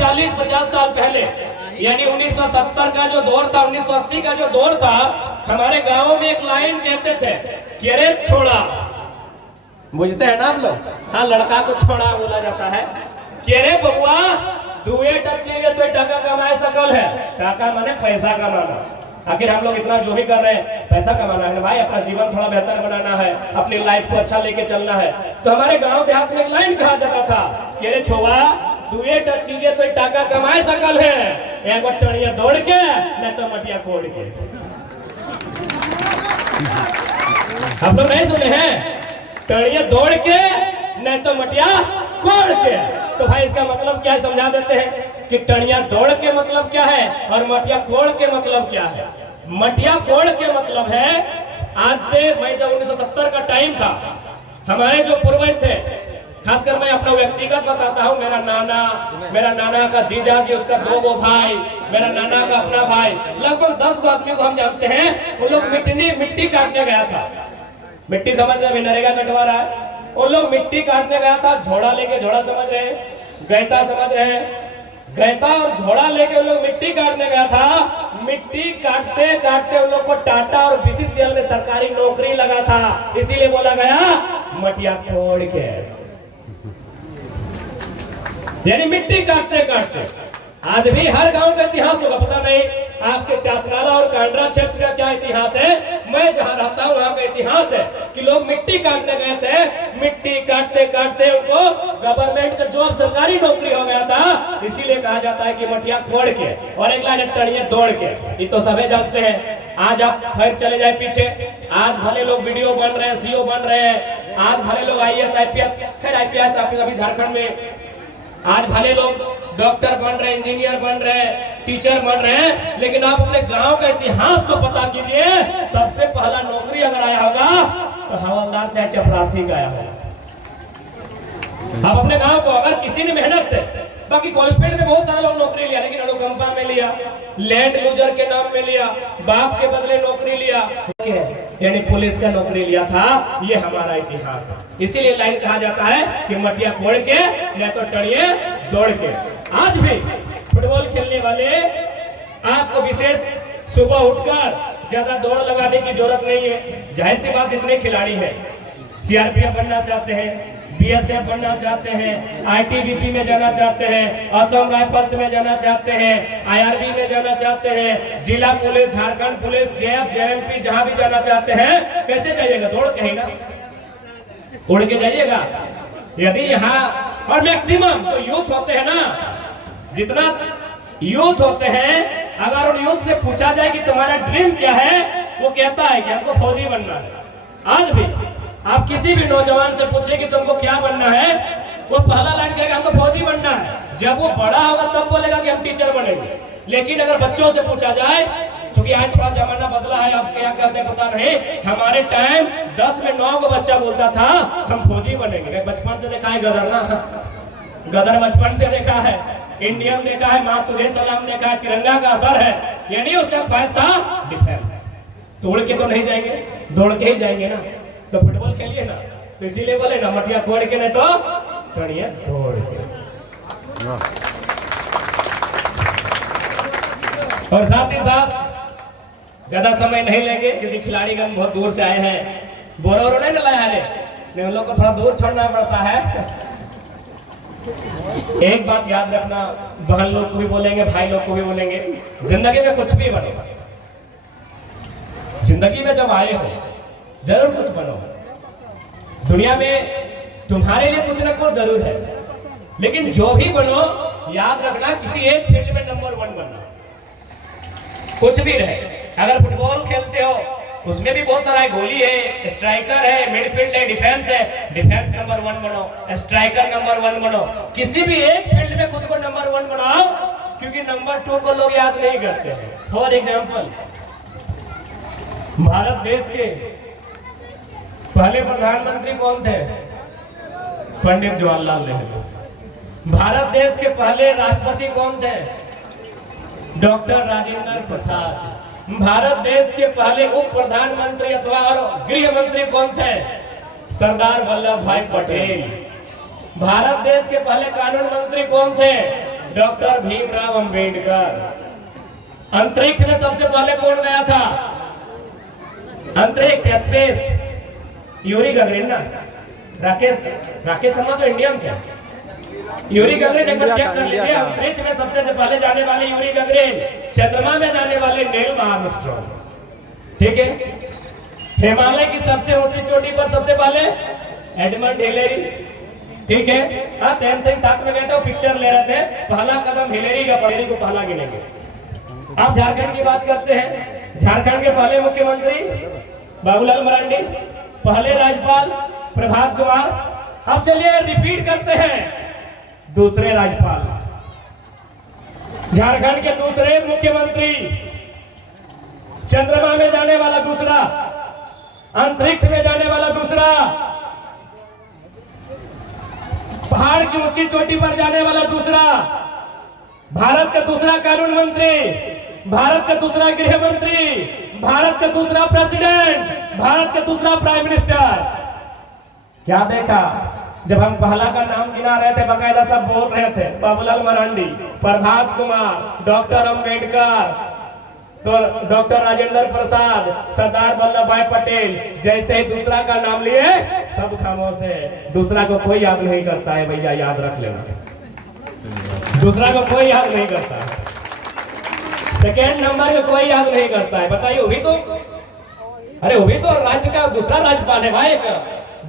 40-50 साल पहले, यानी 1970 का जो दौर था, 1980 का जो दौर था, हमारे गांव में एक लाइन कहते थे कि अरे छोड़ा, बुझते हैं ना आप लोग? हाँ, लड़का को छोड़ा बोला जाता है कि अरे बबुआ दुए टचिए तो टका कमाए सकल है। टका माने पैसा कमाना। आखिर हम लोग इतना जो भी कर रहे हैं पैसा कमाना है भाई, अपना जीवन थोड़ा बेहतर बनाना है, अपनी लाइफ को अच्छा लेके चलना है। तो हमारे गांव देहात में एक लाइन कहा जाता था कि अरे छोवा दुए टचिए तो टका कमाए सकल है, एक बार टणिया दौड़ के न तो मटिया कोड़ के। हम लोग नहीं सुने हैं? टणिया दौड़ के नहीं तो मटिया कोड़ के। तो भाई इसका मतलब क्या है समझा देते हैं कि टणिया दौड़ के मतलब क्या है और मटिया कोड़ के मतलब क्या है। मटिया कोड़ के मतलब है, आज से मैं जब 1970 का टाइम था, हमारे जो पूर्वज थे, खासकर मैं अपना व्यक्तिगत बताता हूँ, मेरा नाना का जीजा जी, उसका 2 भाई, मेरा नाना का अपना भाई, लगभग 10 आदमी को हम जानते हैं। वो लोग मिट्टी काटने गया था। मिट्टी समझ रहे, अभी नरेगा कटवा रहा है, वो लोग मिट्टी काटने गया था, झोड़ा लेके, झोड़ा समझ रहे हैं, गैता समझ रहे हैं, गैता और झोड़ा लेके वो लोग मिट्टी काटने गया था। मिट्टी काटते काटते उन लोग को टाटा और बीसीसीएल में सरकारी नौकरी लगा था, इसीलिए बोला गया मटिया कोड़ के। यानी मिट्टी काटते काटते आज भी हर गांव का इतिहास होगा, पता नहीं आपके चासनाला और कांड्रा क्षेत्र का क्या इतिहास है, मैं जहां रहता हूं वहां का इतिहास है कि लोग मिट्टी काटने गए थे, मिट्टी काटते काटते उनको गवर्नमेंट का जॉब, सरकारी नौकरी हो गया था, इसीलिए कहा जाता है कि मटिया कोड़ के। और एक लाइन टणिया दौड़ के, ये तो सभी जानते हैं। आज आप फिर चले जाए पीछे, आज भले लोग वीडियो बन रहे हैं, सीओ बन रहे हैं, आज भले लोग आईएएस आईपीएस, खैर आईपीएस अभी झारखंड में, आज भले लोग डॉक्टर बन रहे, इंजीनियर बन रहे, टीचर बन रहे हैं, लेकिन आप अपने गांव का इतिहास को पता कीजिए। सबसे पहला नौकरी अगर आया होगा तो हवलदार चाहे चपरासी का आया होगा। आप अपने गांव को अगर किसी ने मेहनत से, बाकी कोलफील्ड में बहुत सारे लोग नौकरी लिया, लेकिन अनुकंपा में लिया, लैंड लूजर के नाम में लिया, बाप के बदले नौकरी लिया, यानी पुलिस का नौकरी लिया था। ये हमारा इतिहास है, इसीलिए लाइन कहा जाता है कि मटिया कोड़ के या तो टणिए दौड़ के। आज भी फुटबॉल खेलने वाले आपको विशेष सुबह उठकर ज्यादा दौड़ लगाने की जरूरत नहीं है। जाहिर सी बात, जितने खिलाड़ी हैं, सीआरपीएफ बनना चाहते हैं, बीएसएफ बनना चाहते हैं, आईटीबीपी में जाना चाहते हैं, असम राइफल्स में जाना चाहते हैं, आईआरबी में जाना चाहते हैं, जिला police, Jharkhand police, JF, JMP, जहां भी जाना चाहते हैं, कैसे जाइएगा? दौड़ के ही ना, उड़ के जाइएगा। यदि यहाँ और मैक्सिमम जो यूथ होते हैं ना, जितना यूथ होते हैं, अगर उन यूथ से पूछा जाए कि तुम्हारा ड्रीम क्या है, वो कहता है कि हमको फौजी बनना है। आज भी आप किसी भी नौजवान से पूछे कि तुमको क्या बनना है, वो पहला लाइन कहेगा हमको फौजी बनना है। जब वो बड़ा होगा तब बोलेगा कि हम टीचर बनेंगे। लेकिन अगर बच्चों से पूछा जाए, क्योंकि आज थोड़ा जमाना बदला है, आप क्या कहते हैं पता नहीं, हमारे टाइम 10 में 9 को बच्चा बोलता था हम फौजी बनेंगे। बचपन से देखा है गदर ना, गदर बचपन से देखा है, इंडियन देखा है, माँ तुझे सलाम देखा है, तिरंगा का असर है, यानी उसका ख्वाहिश था डिफेंस। तोड़ के तो नहीं जाएंगे, दौड़ के ही जाएंगे ना। तो फुटबॉल खेलिए ना, तो इसीलिए बोले ना मटिया कोड़ के, नहीं तो टणिया दौड़ के। और साथ ही साथ ज्यादा समय नहीं लेंगे, क्योंकि खिलाड़ीगण बहुत दूर से आए हैं, बोरो नहीं ना लाया है, उन लोग को थोड़ा दूर छोड़ना पड़ता है। एक बात याद रखना, बहन लोग को भी बोलेंगे, भाई लोग को भी बोलेंगे, जिंदगी में कुछ भी बनो, जिंदगी में जब आए हो जरूर कुछ बनो। दुनिया में तुम्हारे लिए कुछ ना कुछ जरूर है, लेकिन जो भी बनो याद रखना किसी एक फील्ड में नंबर 1 बनना। कुछ भी रहे, अगर फुटबॉल खेलते हो उसमें भी बहुत सारा है, गोली है, स्ट्राइकर है, मिडफील्ड है, डिफेंस है, डिफेंस नंबर 1 बनो, स्ट्राइकर नंबर 1 बनो। किसी भी एक फील्ड में खुद को नंबर 1 बनाओ, क्योंकि नंबर 2 को लोग याद नहीं करते हैं। फॉर एग्जाम्पल, भारत देश के पहले प्रधानमंत्री कौन थे? पंडित जवाहरलाल नेहरू। भारत देश के पहले राष्ट्रपति कौन थे? डॉक्टर राजेंद्र प्रसाद। भारत देश के पहले उप प्रधानमंत्री अथवा गृह मंत्री कौन थे? सरदार वल्लभ भाई पटेल। भारत देश के पहले कानून मंत्री कौन थे? डॉक्टर भीमराव अंबेडकर। अंतरिक्ष में सबसे पहले कौन गया था? अंतरिक्ष, स्पेस, यूरी गगरिन ना। राकेश शर्मा तो इंडियन थे। यूरी गगरिन एक बार चेक कर लीजिए, अंतरिक्ष में सबसे पहले जाने वाले यूरी गगरिन, चंद्रमा में जाने वाले नील आर्मस्ट्रांग। ठीक है। हिमालय की सबसे ऊंची चोटी पर सबसे पहले एडमंड हिलेरी। ठीक है। हाँ, 10 से 7 में गए थे, पिक्चर ले रहे थे, पहला कदम हिलेरी का, हिलेरी को पहला गिनेंगे। आप झारखंड की बात करते हैं, झारखंड के पहले मुख्यमंत्री बाबूलाल मरांडी, पहले राज्यपाल प्रभात कुमार। अब चलिए रिपीट करते हैं, दूसरे राज्यपाल, झारखंड के दूसरे मुख्यमंत्री, चंद्रमा में जाने वाला दूसरा, अंतरिक्ष में जाने वाला दूसरा, पहाड़ की ऊंची चोटी पर जाने वाला दूसरा, भारत का दूसरा कानून मंत्री, भारत का दूसरा गृह मंत्री, भारत का दूसरा प्रेसिडेंट, भारत का दूसरा प्राइम मिनिस्टर। क्या देखा? जब हम पहला का नाम गिना रहे थे, बकायदा सब बोल रहे थे, बाबूलाल मरांडी, प्रभात कुमार, डॉक्टर अंबेडकर, तो डॉक्टर राजेंद्र प्रसाद, सरदार वल्लभ भाई पटेल। जैसे ही दूसरा का नाम लिए सब खामोश है। दूसरा को कोई याद नहीं करता है, भैया याद रख लेना, दूसरा को कोई याद नहीं करता है। सेकेंड नंबर को कोई याद नहीं करता है। बताइए, वो भी तो, अरे वो भी तो राज्य का दूसरा राज्यपाल है भाई,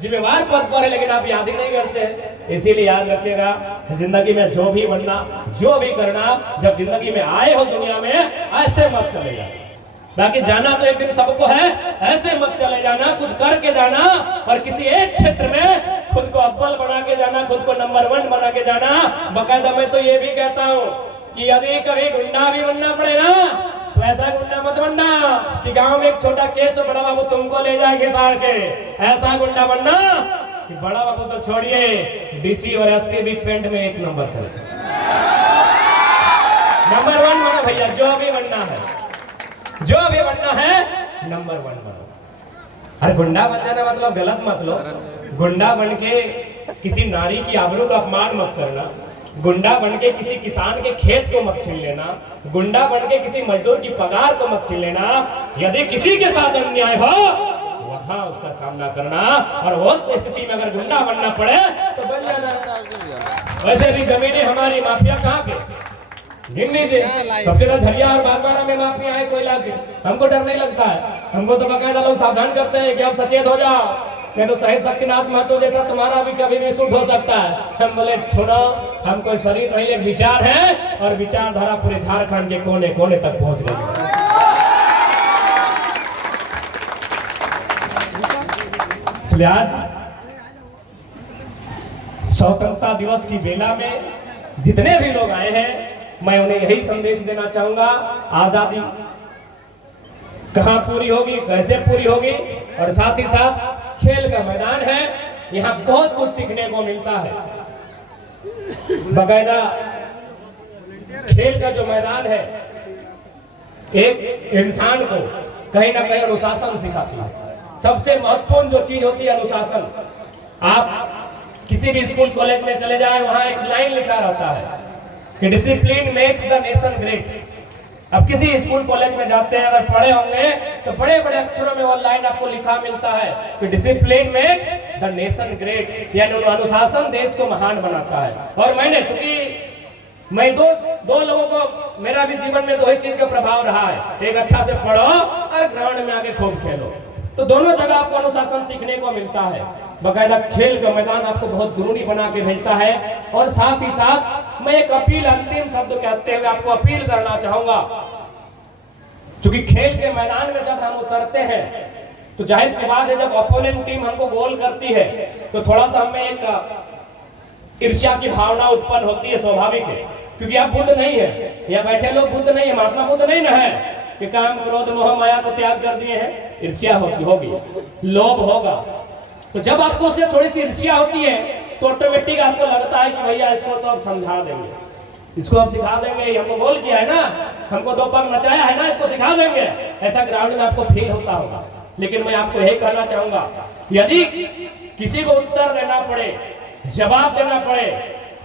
जिम्मेवार पद पर है, लेकिन आप याद ही नहीं करते। इसीलिए याद रखिएगा, जिंदगी में जो भी बनना, जो भी करना, जब जिंदगी में आए हो दुनिया में, ऐसे मत चले जाना। बाकी जाना तो एक दिन सबको है, ऐसे मत चले जाना, कुछ करके जाना, और किसी एक क्षेत्र में खुद को अव्वल बना के जाना, खुद को नंबर 1 बना के जाना। बकायदा मैं तो ये भी कहता हूँ कि यदि कभी गुंडा भी बनना पड़े ना, तो ऐसा गुंडा मत बनना कि गांव में एक छोटा केस हो, बड़ा बाबू तुमको ले जाए घिसा के। ऐसा गुंडा बनना कि बड़ा बाबू तो छोड़िए, डीसी और एसपी भी पेंट में 1 नंबर करे। नंबर 1 बनो भैया, जो भी बनना है, जो भी बनना है, नंबर 1 बनो। अरे गुंडा बन जाना मतलब गलत मत लो। गुंडा बन के किसी नारी की आबरू का अपमान मत करना, गुंडा बनके किसी किसान के खेत को मत छीन लेना, गुंडा बनके किसी मजदूर की पगार को मत छीन लेना। यदि किसी के साथ अन्याय हो, वहां उसका सामना करना, और उस स्थिति में अगर गुंडा बनना पड़े तो बन जाना। वैसे भी जमीनें हमारी, माफिया कहाँ के गिन लीजिए, सबसे ज्यादा झरिया और बागबारा में माफिया है कोयला के। हमको डर नहीं लगता है, हमको तो बाकायदा लोग सावधान करते हैं कि आप सचेत हो जाओ, नहीं तो शहीद शक्तिनाथ महतो जैसा तुम्हारा भी कभी भी शूट हो सकता है। हम बोले छोड़ो, हम कोई शरीर नहीं, एक विचार है, और विचारधारा पूरे झारखंड के कोने कोने तक पहुंच गई। इसलिए आज स्वतंत्रता दिवस की बेला में जितने भी लोग आए हैं, मैं उन्हें यही संदेश देना चाहूंगा, आजादी कहां पूरी होगी, कैसे पूरी होगी, और साथ ही साथ खेल का मैदान है, यहाँ बहुत कुछ सीखने को मिलता है। बकायदा खेल का जो मैदान है, एक इंसान को कहीं ना कहीं अनुशासन सिखाती है। सबसे महत्वपूर्ण जो चीज होती है अनुशासन। आप किसी भी स्कूल कॉलेज में चले जाए, वहां एक लाइन लिखा रहता है कि discipline makes the nation great. अब किसी स्कूल कॉलेज में जाते हैं, अगर पढ़े होंगे तो बड़े बड़े अक्षरों में वो लाइन आपको लिखा मिलता है कि discipline makes the nation great, यानी अनुशासन देश को महान बनाता है। और मैंने, चूंकि मैं दो लोगों को, मेरा भी जीवन में 2 ही चीज का प्रभाव रहा है, एक अच्छा से पढ़ो और ग्राउंड में आके खूब खेलो। तो दोनों जगह आपको अनुशासन सीखने को मिलता है। बकायदा खेल का मैदान आपको बहुत जरूरी बना के भेजता है। और साथ ही साथ मैं एक अपील, अंतिम शब्द कहते हुए आपको अपील करना चाहूंगा, क्योंकि खेल के मैदान में जब हम उतरते हैं तो जाहिर सी बात है, जब अपोनेंट टीम हमको गोल करती है तो थोड़ा सा हमें एक ईर्ष्या की भावना उत्पन्न होती है, स्वाभाविक है, क्योंकि आप बुद्ध नहीं है, यहाँ बैठे लोग बुद्ध नहीं है, महात्मा बुद्ध नहीं ना है कि काम क्रोध मोह माया को त्याग कर दिए हैं। ईर्ष्या होगी, लोभ होगा। तो जब आपको उससे थोड़ी सी ईर्ष्या होती है तो ऑटोमेटिक आपको लगता है कि भैया इसको तो अब समझा देंगे, इसको अब सिखा देंगे, हमको गोल किया है ना, हमको 2 पग नचाया है ना, इसको सिखा देंगे। ऐसा ग्राउंड में आपको फील होता होगा। लेकिन मैं आपको यही कहना चाहूंगा, यदि किसी को उत्तर देना पड़े, जवाब देना पड़े,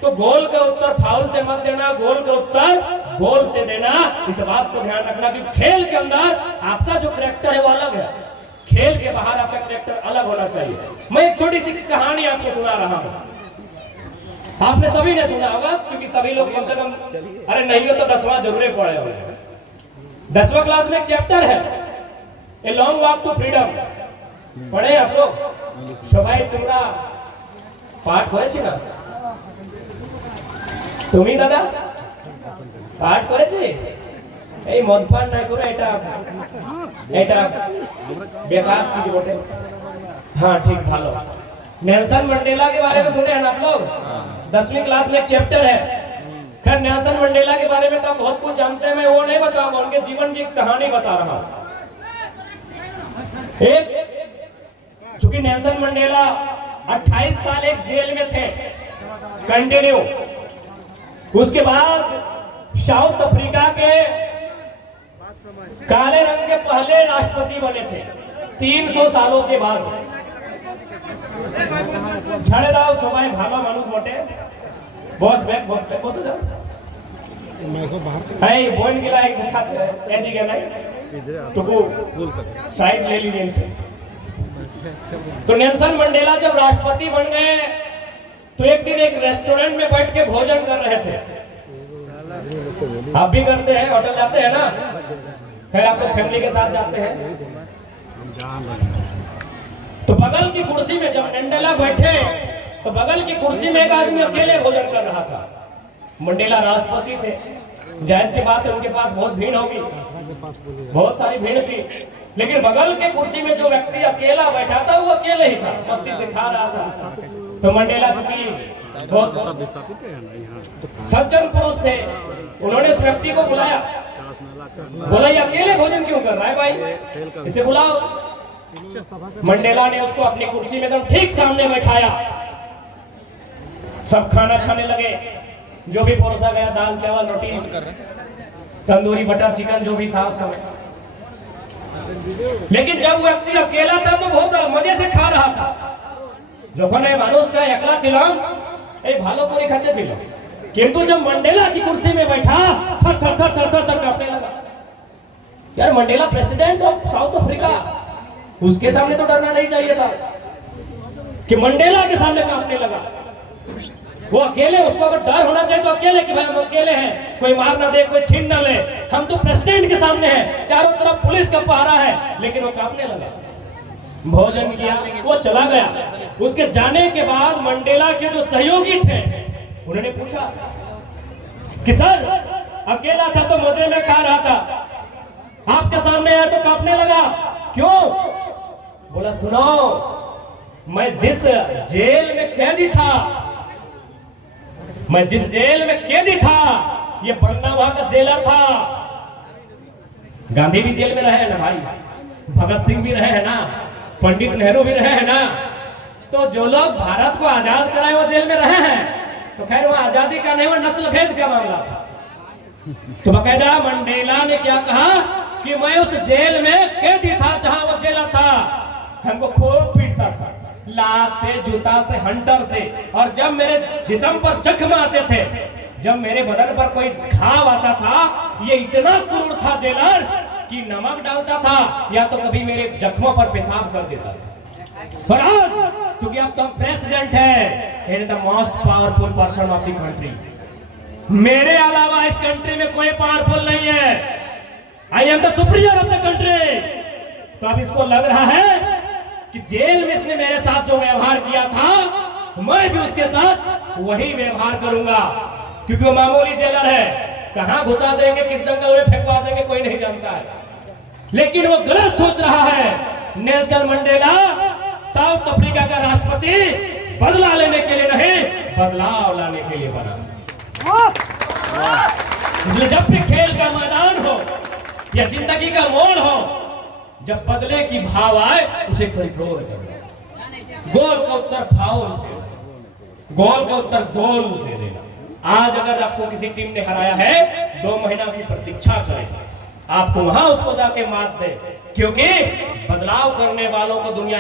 तो गोल का उत्तर फाउल से मत देना, गोल का उत्तर गोल से देना। इस बात को ध्यान रखना कि खेल के अंदर आपका जो कैरेक्टर है वो अलग है, खेल के बाहर आपका कैरेक्टर अलग होना चाहिए। मैं एक छोटी सी कहानी आपको सुना रहा हूं, आपने सभी ने सुना होगा, क्योंकि सभी लोग कम से कम, अरे नहीं हो तो 10वां जरूर पढ़े होंगे। 10वां क्लास में एक चैप्टर है a long walk to freedom, पढ़े आप लोग? सबाई তোমরা পাঠ করেছি না? তুমি দাদা পাঠ করেছি? এই মদপান না করে এটা বেকার चीज বটে। हाँ ठीक, ভালো। नेल्सन मंडेला के बारे में सुने हैं ना आप लोग? 10वीं क्लास में एक चैप्टर है। खैर नेल्सन मंडेला के बारे में तो आप बहुत कुछ जानते हैं, मैं वो नहीं बताऊंगा, उनके जीवन की कहानी बता रहा हूं। एक चूंकि नेल्सन मंडेला 28 साल एक जेल में थे कंटिन्यू, उसके बाद साउथ अफ्रीका के काले रंग के पहले राष्ट्रपति बने थे 300 सालों के बाद। छाड़े दाओ सबाई भालो मानुष मोटे बॉस बैक बॉस जाओ भाई बोन गिला एक दिखाते ऐदी के नहीं तो को साइड ले लीजिए इनसे। तो नेल्सन मंडेला जब राष्ट्रपति बन गए तो एक दिन एक रेस्टोरेंट में बैठ के भोजन कर रहे थे। आप भी करते हैं, होटल जाते हैं ना? खैर आप लोग फैमिली के साथ जाते हैं। तो बगल की कुर्सी में जब मंडेला बैठे तो बगल की कुर्सी में एक आदमी अकेले भोजन कर रहा था। मंडेला राष्ट्रपति थे, जाहिर सी बात है उनके पास बहुत भीड़ होगी, बहुत सारी भीड़ थी, लेकिन बगल के कुर्सी में जो व्यक्ति अकेला बैठा था वो अकेले ही था, मस्ती से खा रहा था। तो मंडेला चूंकि बहुत सज्जन पुरुष थे, उन्होंने उस व्यक्ति को बुलाया, बोला ये अकेले भोजन क्यों कर रहा है भाई, इसे बुलाओ। मंडेला ने उसको अपनी कुर्सी में एकदम ठीक सामने बैठाया, सब खाना खाने लगे, जो भी परोसा गया, दाल चावल रोटी तंदूरी बटर चिकन जो भी था उस समय। लेकिन जब व्यक्ति अकेला था तो बहुत मजे से खा रहा था। যখন এই মানুষটা একলা ছিলাম এই ভালো করে খেতে ছিল, কিন্তু जब मंडेला की कुर्सी में बैठा थर थर थर थर थर कांपने लगा। यार Mandela president of south Africa, उसके सामने तो डरना नहीं चाहिए था कि मंडेला के सामने कांपने लगा। वो अकेले, उसको अगर डर होना चाहिए तो अकेले कि भाई हम अकेले हैं, कोई मार ना दे, कोई छीन ना ले, हम तो प्रेसिडेंट के सामने हैं, चारों तरफ पुलिस का पहरा है, लेकिन वो कांपने लगा। भोजन किया, वो चला गया। उसके जाने के बाद मंडेला के जो सहयोगी थे उन्होंने पूछा कि सर अकेला था तो मजे में खा रहा था, आपके सामने आया तो कांपने लगा, क्यों? बोला सुनो, मैं जिस जेल में कैदी था, मैं जिस जेल में कैदी था ये बंदा वहां का जेलर था। गांधी भी जेल में रहे हैं ना भाई, भगत सिंह भी रहे हैं ना, पंडित नेहरू भी रहे हैं ना, तो जो लोग भारत को आजाद कराए वो जेल में रहे हैं। तो खैर वो आजादी का नहीं, वो नस्ल भेद का मामला था। तो बकायदा मंडेला ने क्या कहा कि मैं उस जेल में कैदी था जहां वो जेलर था, हमको खूब पीटता था, लात से, जूता से, हंटर से, और जब मेरे जिस्म पर जख्म आते थे, जब मेरे बदन पर कोई घाव आता था, ये इतना क्रूर था जेलर कि नमक डालता था या तो कभी मेरे जख्मों पर पेशाब कर देता था। पर आज चूंकि अब तो प्रेसिडेंट है, the most powerful person of the country, मेरे अलावा इस कंट्री में कोई पावरफुल नहीं है, I am the superior of the country. तो अब इसको लग रहा है कि जेल में इसने मेरे साथ जो व्यवहार किया था मैं भी उसके साथ वही व्यवहार करूंगा, क्योंकि वो मामूली जेलर है, कहां घुसा देंगे, किस जंगल में फेंकवा देंगे कोई नहीं जानता है। लेकिन वो गलत सोच रहा है। नेल्सन मंडेला साउथ अफ्रीका का राष्ट्रपति बदला लेने के लिए नहीं, बदलाव लाने के लिए बना। इसलिए जब भी खेल का मैदान हो या जिंदगी का मोड़ हो, जब बदले की भाव आए उसे कंट्रोल करो। गोल का उत्तर फाउल से, गोल का उत्तर गोल से देना। आज अगर आपको किसी टीम ने हराया है, 2 महीना की प्रतीक्षा करें, आपको वहां उसको जाके मात दे, क्योंकि बदलाव करने वालों को दुनिया